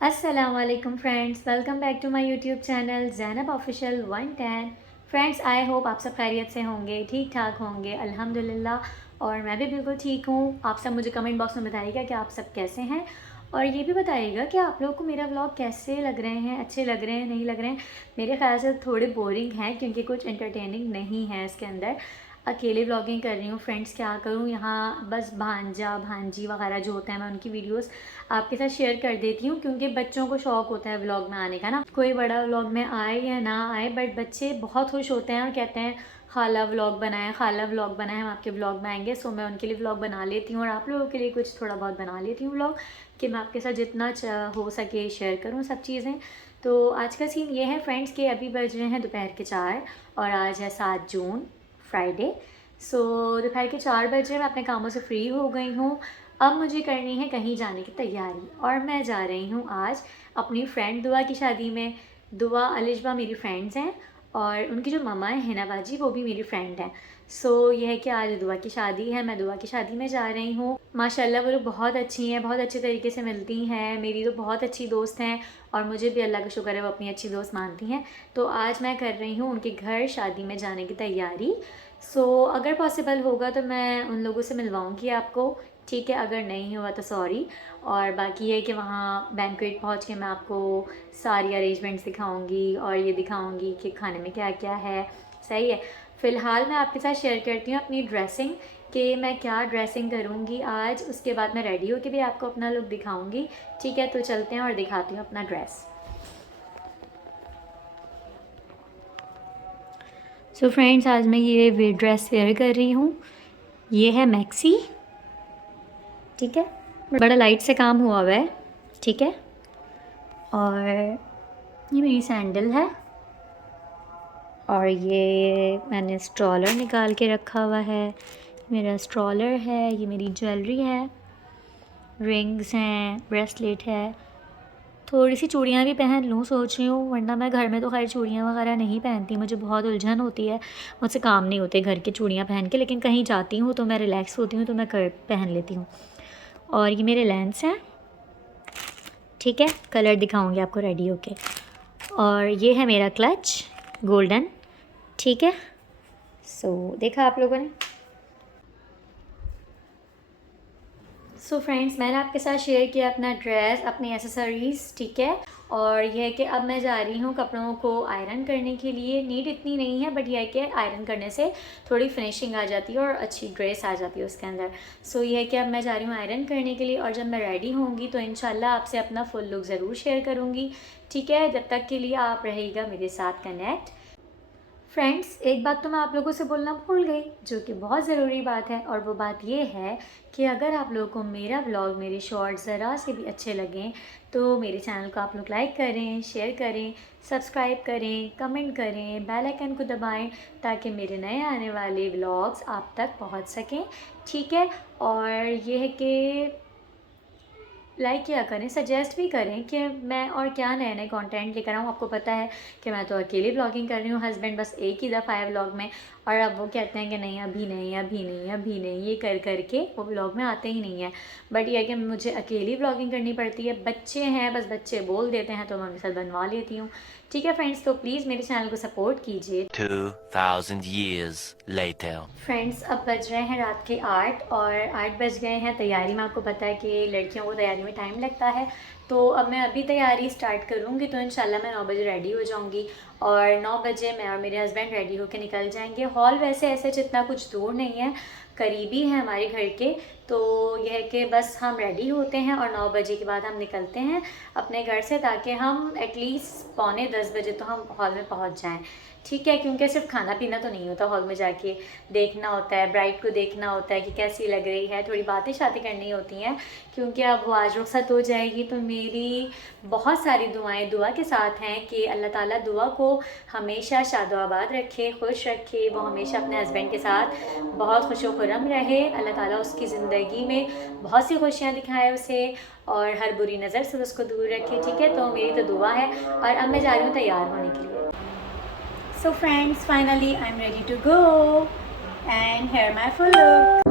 अस्सलामुअलैकुम friends, welcome back to my YouTube channel Zainab official 110। Friends, I hope आप सब खैरियत से होंगे, ठीक ठाक होंगे, अल्हम्दुलिल्लाह। और मैं भी बिल्कुल ठीक हूँ। आप सब मुझे कमेंट बॉक्स में बताइएगा कि आप सब कैसे हैं, और ये भी बताइएगा कि आप लोगों को मेरा व्लॉग कैसे लग रहे हैं, अच्छे लग रहे हैं, नहीं लग रहे हैं। मेरे ख्याल से थोड़े बोरिंग हैं क्योंकि कुछ इंटरटेनिंग नहीं है इसके अंदर। अकेले व्लॉगिंग कर रही हूँ फ्रेंड्स, क्या करूँ। यहाँ बस भांजा भांजी वगैरह जो होते हैं, मैं उनकी वीडियोस आपके साथ शेयर कर देती हूँ क्योंकि बच्चों को शौक होता है व्लॉग में आने का ना। कोई बड़ा व्लॉग में आए या ना आए, बट बच्चे बहुत खुश होते हैं और कहते हैं खाला व्लॉग बनाएं, खाला व्लॉग बनाएं, हम आपके व्लॉग में आएंगे। सो मैं उनके लिए व्लॉग बना लेती हूँ और आप लोगों के लिए कुछ थोड़ा बहुत बना लेती हूँ व्लॉग, कि मैं आपके साथ जितना हो सके शेयर करूँ सब चीज़ें। तो आज का सीन ये है फ्रेंड्स कि अभी बज रहे हैं दोपहर के 4 और आज है 7 जून, फ्राइडे। सो दोपहर के 4 बजे मैं अपने कामों से फ्री हो गई हूँ। अब मुझे करनी है कहीं जाने की तैयारी, और मैं जा रही हूँ आज अपनी फ्रेंड दुआ की शादी में। दुआ अलिशबा मेरी फ्रेंड्स हैं और उनकी जो ममा है हिना बाजी, वो भी मेरी फ्रेंड है। सो यह है कि आज दुआ की शादी है, मैं दुआ की शादी में जा रही हूँ। माशाल्लाह वो लोग बहुत अच्छी हैं, बहुत अच्छे तरीके से मिलती हैं, मेरी तो बहुत अच्छी दोस्त हैं और मुझे भी अल्लाह का शुक्र है वो अपनी अच्छी दोस्त मानती हैं। तो आज मैं कर रही हूँ उनके घर शादी में जाने की तैयारी। सो अगर पॉसिबल होगा तो मैं उन लोगों से मिलवाऊँगी आपको, ठीक है। अगर नहीं हुआ तो सॉरी। और बाकी है कि वहाँ बैंक्वेट पहुँच के मैं आपको सारी अरेंजमेंट्स दिखाऊंगी और ये दिखाऊंगी कि खाने में क्या क्या है। सही है। फ़िलहाल मैं आपके साथ शेयर करती हूँ अपनी ड्रेसिंग, कि मैं क्या ड्रेसिंग करूँगी आज। उसके बाद मैं रेडी होकर भी आपको अपना लुक दिखाऊँगी, ठीक है। तो चलते हैं और दिखाती हूँ अपना ड्रेस। सो फ्रेंड्स, आज मैं ये ड्रेस वेयर कर रही हूँ। ये है मैक्सी, ठीक है। बड़ा लाइट से काम हुआ हुआ है, ठीक है। और ये मेरी सैंडल है, और ये मैंने स्ट्रॉलर निकाल के रखा हुआ है। मेरा स्ट्रॉलर है, ये मेरी ज्वेलरी है, रिंग्स हैं, ब्रेसलेट है। थोड़ी सी चूड़ियाँ भी पहन लूँ सोच रही हूँ, वरना मैं घर में तो खैर चूड़ियाँ वगैरह नहीं पहनती, मुझे बहुत उलझन होती है, मुझसे काम नहीं होते घर के चूड़ियाँ पहन के। लेकिन कहीं जाती हूँ तो मैं रिलैक्स होती हूँ तो मैं पहन लेती हूँ। और ये मेरे लेंस हैं, ठीक है। कलर दिखाऊंगी आपको रेडी होके। और ये है मेरा क्लच गोल्डन, ठीक है। सो देखा आप लोगों ने। सो फ्रेंड्स, मैंने आपके साथ शेयर किया अपना ड्रेस, अपनी एसेसरीज़, ठीक है। और यह है कि अब मैं जा रही हूँ कपड़ों को आयरन करने के लिए। नीड इतनी नहीं है, बट यह है कि आयरन करने से थोड़ी फिनिशिंग आ जाती है और अच्छी ड्रेस आ जाती है उसके अंदर। सो यह है कि अब मैं जा रही हूँ आयरन करने के लिए, और जब मैं रेडी होंगी तो इंशाल्लाह आपसे अपना फुल लुक ज़रूर शेयर करूँगी, ठीक है। जब तक के लिए आप रहिएगा मेरे साथ कनेक्ट। फ्रेंड्स, एक बात तो मैं आप लोगों से बोलना भूल गई, जो कि बहुत ज़रूरी बात है, और वो बात ये है कि अगर आप लोगों को मेरा व्लॉग, मेरे शॉर्ट्स ज़रा से भी अच्छे लगें तो मेरे चैनल को आप लोग लाइक करें, शेयर करें, सब्सक्राइब करें, कमेंट करें, बेल आइकन को दबाएं ताकि मेरे नए आने वाले व्लॉग्स आप तक पहुंच सकें, ठीक है। और ये है कि लाइक किया करें, सजेस्ट भी करें कि मैं और क्या नए नए कंटेंट लेकर आऊँ। आपको पता है कि मैं तो अकेले ब्लॉगिंग कर रही हूँ, हस्बैंड बस एक ही दफ़ा है व्लॉग में, और अब वो कहते हैं कि नहीं अभी नहीं, अभी नहीं, अभी नहीं, ये कर करके वो व्लॉग में आते ही नहीं है। बट यह है कि मुझे अकेली ब्लॉगिंग करनी पड़ती है। बच्चे हैं, बस बच्चे बोल देते हैं तो मैं उनके साथ बनवा लेती हूँ, ठीक है फ्रेंड्स। तो प्लीज़ मेरे चैनल को सपोर्ट कीजिए। 2000 years later. फ्रेंड्स, अब बज रहे हैं रात के 8 और 8 बज गए हैं। तैयारी में आपको पता है कि लड़कियों को तैयारी में टाइम लगता है, तो अब मैं अभी तैयारी स्टार्ट करूँगी तो इंशाल्लाह मैं 9 बजे रेडी हो जाऊँगी, और 9 बजे मैं और मेरे हस्बैंड रेडी होकर निकल जाएंगे। हॉल वैसे ऐसे जितना कुछ दूर नहीं है, करीबी है हमारे घर के। तो यह है कि बस हम रेडी होते हैं और 9 बजे के बाद हम निकलते हैं अपने घर से, ताकि हम एटलीस्ट पौने 10 बजे तो हम हॉल में पहुंच जाएं, ठीक है। क्योंकि सिर्फ खाना पीना तो नहीं होता, हॉल में जाके देखना होता है, ब्राइड को देखना होता है कि कैसी लग रही है, थोड़ी बातें शातें करनी होती हैं, क्योंकि अब वो आज रुखसत हो जाएगी। तो मेरी बहुत सारी दुआएं दुआ के साथ हैं कि अल्लाह ताला दुआ को हमेशा शादोआबाद रखे, खुश रखे, वो हमेशा अपने हस्बैंड के साथ बहुत खुश खुर्रम रहे। अल्लाह ताला उसकी ज़िंदगी में बहुत सी खुशियाँ दिखाए उसे, और हर बुरी नज़र से उसको दूर रखे, ठीक है। तो मेरी तो दुआ है, और अब मैं जा रही हूँ तैयार होने के लिए। So friends, finally I am ready to go. and here my full look.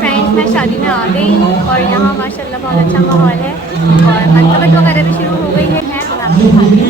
Friends मैं शादी में आ गई हूँ और यहाँ माशाल्लाह बहुत अच्छा माहौल है और मरतबत वगैरह भी शुरू हो गई है। और आपको दिखाती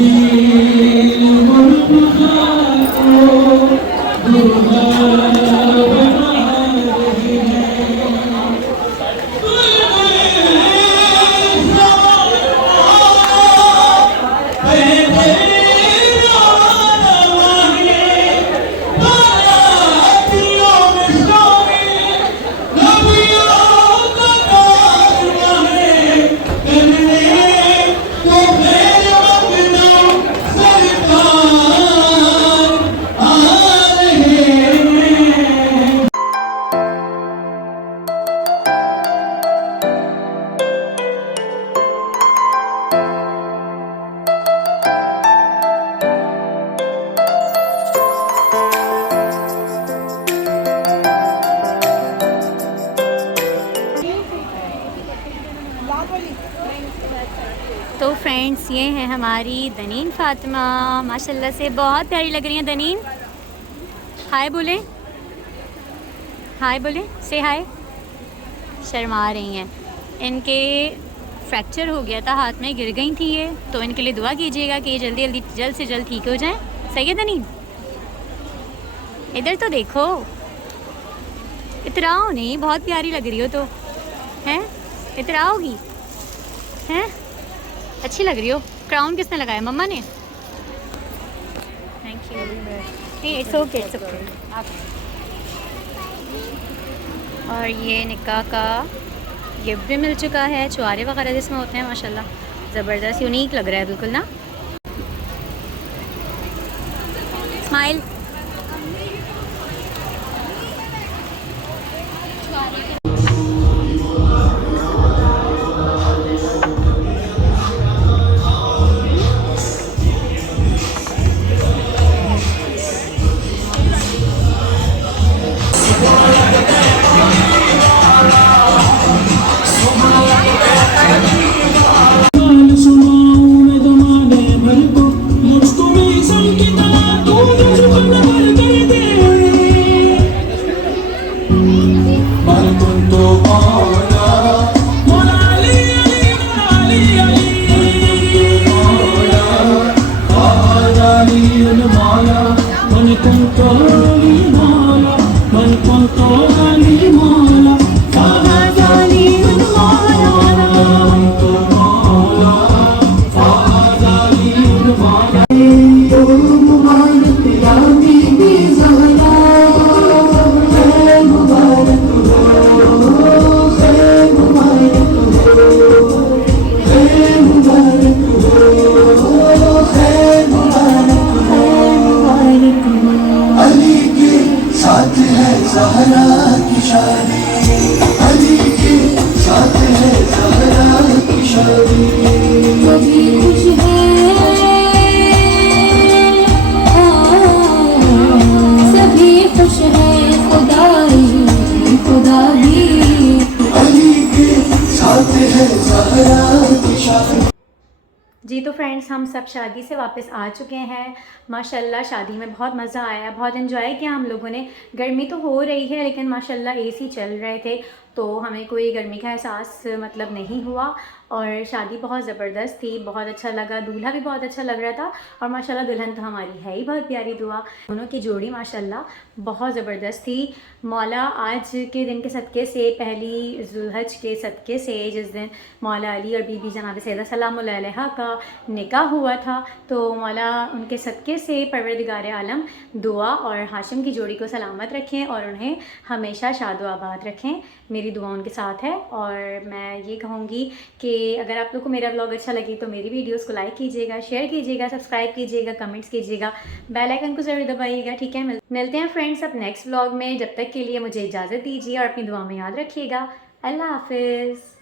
तो फ्रेंड्स ये है हमारी दनीन फ़ातिमा, माशाल्लाह से बहुत प्यारी लग रही हैं दनीन। हाय बोलें, हाय बोलें, से हाय। शर्मा रही हैं, इनके फ्रैक्चर हो गया था, हाथ में गिर गई थी ये, तो इनके लिए दुआ कीजिएगा कि ये जल्द से जल्द ठीक हो जाएं। सही है दनीन, इधर तो देखो, इतराओ नहीं, बहुत प्यारी लग रही हो तो हैं, इतराओगी हैं, अच्छी लग रही हो। क्राउन किसने लगाया, मम्मा ने? Thank you. नहीं इट्स ओके, इट्स ओके। और ये निकाह का गिफ्ट भी मिल चुका है, चुआरे वगैरह जिसमें होते हैं, माशाल्लाह ज़बरदस्त यूनिक लग रहा है बिल्कुल ना। स्माइल। जी तो फ्रेंड्स हम सब शादी से वापस आ चुके हैं। माशाल्लाह शादी में बहुत मज़ा आया, बहुत इन्जॉय किया हम लोगों ने। गर्मी तो हो रही है लेकिन माशाल्लाह एसी चल रहे थे तो हमें कोई गर्मी का एहसास मतलब नहीं हुआ। और शादी बहुत ज़बरदस्त थी, बहुत अच्छा लगा, दूल्हा भी बहुत अच्छा लग रहा था और माशाल्लाह दुल्हन तो हमारी है ही बहुत प्यारी। दुआ दोनों की जोड़ी माशाल्लाह बहुत ज़बरदस्त थी। मौला आज के दिन के सदक़े से, पहली ज़ुल्हज के सदक़े से, जिस दिन मौला अली और बीबी जनाब सैयदा सलामुल्लाह अलैहा का निकाह हुआ था, तो मौला उनके सदक़े से परवरदिगार आलम दुआ और हाशिम की जोड़ी को सलामत रखें और उन्हें हमेशा शादो आबाद रखें। मेरी दुआ उनके साथ है। और मैं ये कहूँगी कि अगर आप लोग को मेरा व्लॉग अच्छा लगे तो मेरी वीडियोस को लाइक कीजिएगा, शेयर कीजिएगा, सब्सक्राइब कीजिएगा, कमेंट्स कीजिएगा, बेल आइकन को ज़रूर दबाइएगा। ठीक है, मिलते हैं फ्रेंड्स अब नेक्स्ट व्लॉग में। जब तक के लिए मुझे इजाज़त दीजिए और अपनी दुआ में याद रखिएगा। अल्लाह हाफिज़।